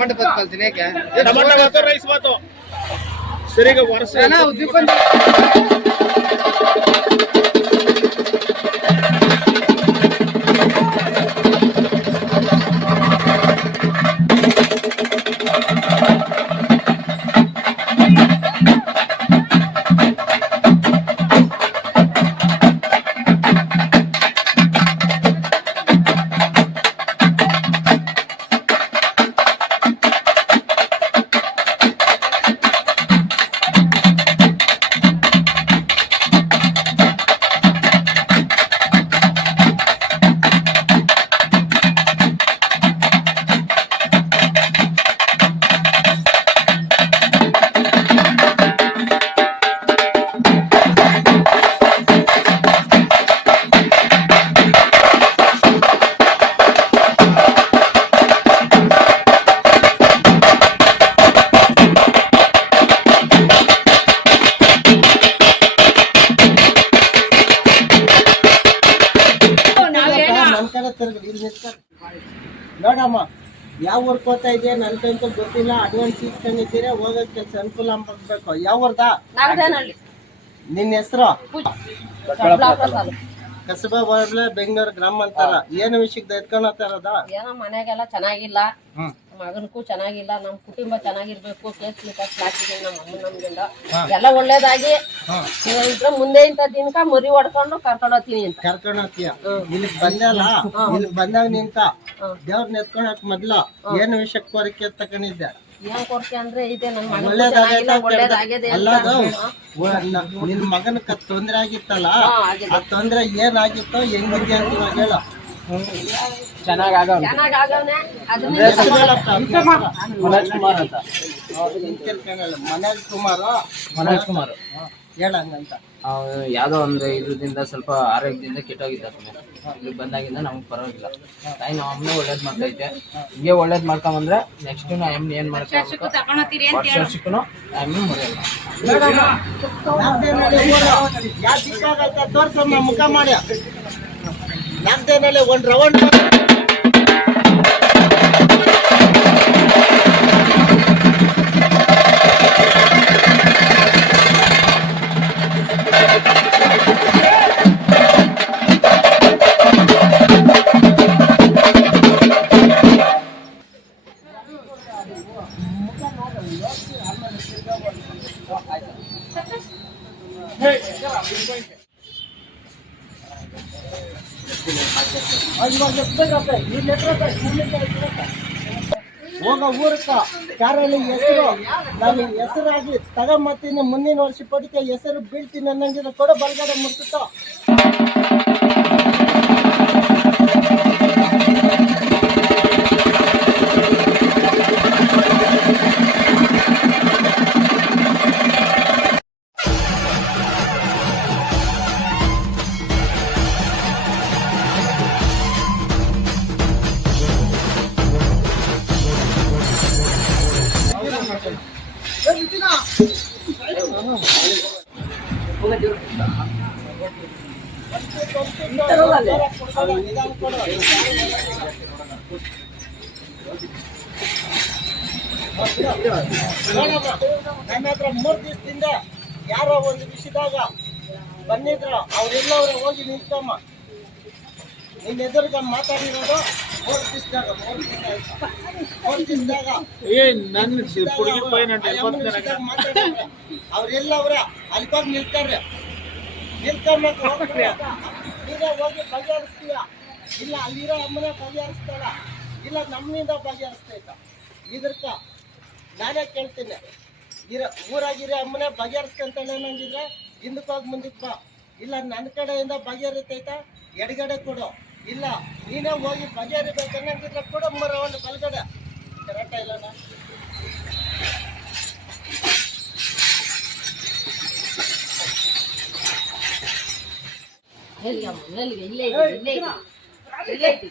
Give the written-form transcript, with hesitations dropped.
Tomato Baat ಕಲ್ತೀನಿ ಯಾಕೆ tomato ಬಾತು rice ಬಾತು ಸರಿಗ ವರ್ಷ ನೋಡಮ್ಮ ಯಾವ ಊರ್ಗೆ ಹೋಗ್ತಾ ಇದೆಯಾ ನನ್ಗಂತೂ ಗೊತ್ತಿಲ್ಲ. ಅಡ್ವಾನ್ಸ್ ಇಸ್ಕೊಂಡಿದ್ದೀರಾ ಹೋಗೋದ್ ಕೆಲಸ ಅನುಕೂಲ ಆಗ್ಬೇಕು. ಯಾವ ಊರ್ದ ನಿನ್ನ ಹೆಸರು? ಕಸಬಾ ಹೋಗ್ಲ ಬೆಂಗಳೂರು ಗ್ರಾಮಾಂತರ. ಏನು ವಿಷಯಕ್ಕೆ ಎತ್ಕೊಂಡ್ ಹೋಗ್ತಾ ಇರೋದ? ಏನೋ ಮನೆಗೆಲ್ಲ ಚೆನ್ನಾಗಿಲ್ಲ, ಮಗನಕ್ಕೂ ಚೆನ್ನಾಗಿಲ್ಲ, ನಮ್ ಕುಟುಂಬ ಚೆನ್ನಾಗಿರ್ಬೇಕು. ಕೇಸ್ ಹಾಕಿದೀನಿ ನಮ್ಮ ಅಮ್ಮ ನಮ್ಗೆಲ್ಲ ಎಲ್ಲ ಒಳ್ಳೇದಾಗಿ ಇದ್ರೆ ಮುಂದೆ ಇಂಥ ದಿನಕ ಮರಿ ಹೊಡ್ಕೊಂಡು ಕರ್ಕೊಂಡು ಹೋಗ್ತೀನಿ ಅಂತ. ಕರ್ಕೊಂಡು ಹೋಗ್ತೀಯ? ಇಲ್ಲಿ ಬಂದಲ್ಲ, ಇಲ್ಲಿ ಬಂದಾಗ ನಿಂತ ದೇವ್ರನ್ನ ಎತ್ಕೊಳಕ್ ಮೊದ್ಲು ಏನು ವಿಷಯಕ್ಕೆ ಕೋರಿಕೆ ತಕೊಂಡಿದ್ದೆ? ಏನ್ ಕೊಡ್ತಿ ಅಂದ್ರೆ ಇದೆ ನನ್ನ ನಿನ್ ಮಗನಕ್ಕ ತೊಂದ್ರೆ ಆಗಿತ್ತಲ್ಲ, ಆ ತೊಂದ್ರೆ ಏನಾಗಿತ್ತೋ ಹೆಂಗಿದೆ ಅಂತ ಇವಾಗ ಹೇಳ. ಮನೋಜ್ ಕುಮಾರ್ ಹೇಳಂಗಂತ ಯಾವ್ದೋ ಒಂದು ಇದರಿಂದ ಸ್ವಲ್ಪ ಆರೋಗ್ಯದಿಂದ ಕೆಟ್ಟೋಗಿದ್ದ. ಇಲ್ಲಿ ಬಂದಾಗಿಂದ ನಮ್ಗೆ ಪರವಾಗಿಲ್ಲ. ತಾಯಿ ನಮ್ಮ ಅಮ್ಮನೇ ಒಳ್ಳೇದ್ ಮಾಡ್ತೈತೆ. ಹಿಂಗೆ ಒಳ್ಳೇದ್ ಮಾಡ್ಕೊಂಬಂದ್ರೆ ನೆಕ್ಸ್ಟ್ ನಾ ಎಮ್ಮೆ ಏನ್ ಮಾಡ್ತೀವಿ ವರ್ಷಕ್ಕೂ ಎಮ್ಮೆ ಮುರಿಯಲ್ಲ. ತೋರ್ಸಮ್ಮ ಮುಖ ಮಾಡಿ ನಾಲ್ಕೇನಲ್ಲಿ ಒಂದ್ ರೌಂಡ್ ಹೋಗ ಊರಕ್ಕ ಕಾರಲ್ಲಿ ಹೆಸರು ನಾನು ಹೆಸರಾಗಿ ತಗೊಂಬತ್ತೀನಿ. ಮುಂದಿನ ವರ್ಷ ಪಡಿಕೆ ಹೆಸರು ಬೀಳ್ತೀನಿ ಅನ್ನಂಗಿದ್ರೆ ಕೊಡ ಬಲ್ಗಡೆ ಮುರ್ತಿತ್ತು. ನನ್ನ ಹತ್ರ 3 ದಿವಸದಿಂದ ಯಾರೋ ಒಂದು ವಿಷಯದಾಗ ಬಂದಿದ್ರು. ಅವ್ರೆಲ್ಲವ್ರೆ ಹೋಗಿ ನಿಂತಮ್ಮ ನಿನ್ನ ಎದುರುಗ ಮಾತಾಡಿರೋದು 3 ದಿವಸದಾಗ ಅವ್ರೆಲ್ಲವ್ರೆ ಅಲ್ಕೋಗಿ ನಿಲ್ತಾರೆ. ನಿಲ್ಕೊಂಬೇಕು ನೀನೇ ಹೋಗಿ ಬಗೆಹರಿಸ್ತೀಯ, ಇಲ್ಲ ಅಲ್ಲಿರೋ ಅಮ್ಮನೇ ಬಗೆಹರಿಸ್ತಾಳ, ಇಲ್ಲ ನಮ್ಮಿಂದ ಬಗೆಹರಿಸ್ತೈತ. ಇದಕ್ಕ ನಾನೇ ಕೇಳ್ತೀನಿ, ಊರಾಗಿರೋ ಅಮ್ಮನೇ ಬಗೆಹರಿಸ್ಕೊಂತಾಳೆ ಅನ್ನಂಗಿದ್ರೆ ಹಿಂದಕ್ಕೆ ಹೋಗಿ ಮುಂದಕ್ಕೆ ಬಾ. ಇಲ್ಲ ನನ್ನ ಕಡೆಯಿಂದ ಬಗೆಹರಿತೈತ ಎಡಗಡೆ ಕೊಡು, ಇಲ್ಲ ನೀನೇ ಹೋಗಿ ಬಗೆಹರಿಬೇಕು ಅನ್ನಂಗಿದ್ರೆ ಕೊಡು ಮರ ಒಂದು ಬಲಗಡೆ. ಕರೆಕ್ಟ ಇಲ್ಲಣ್ಣ? ಇಲ್ಲೇ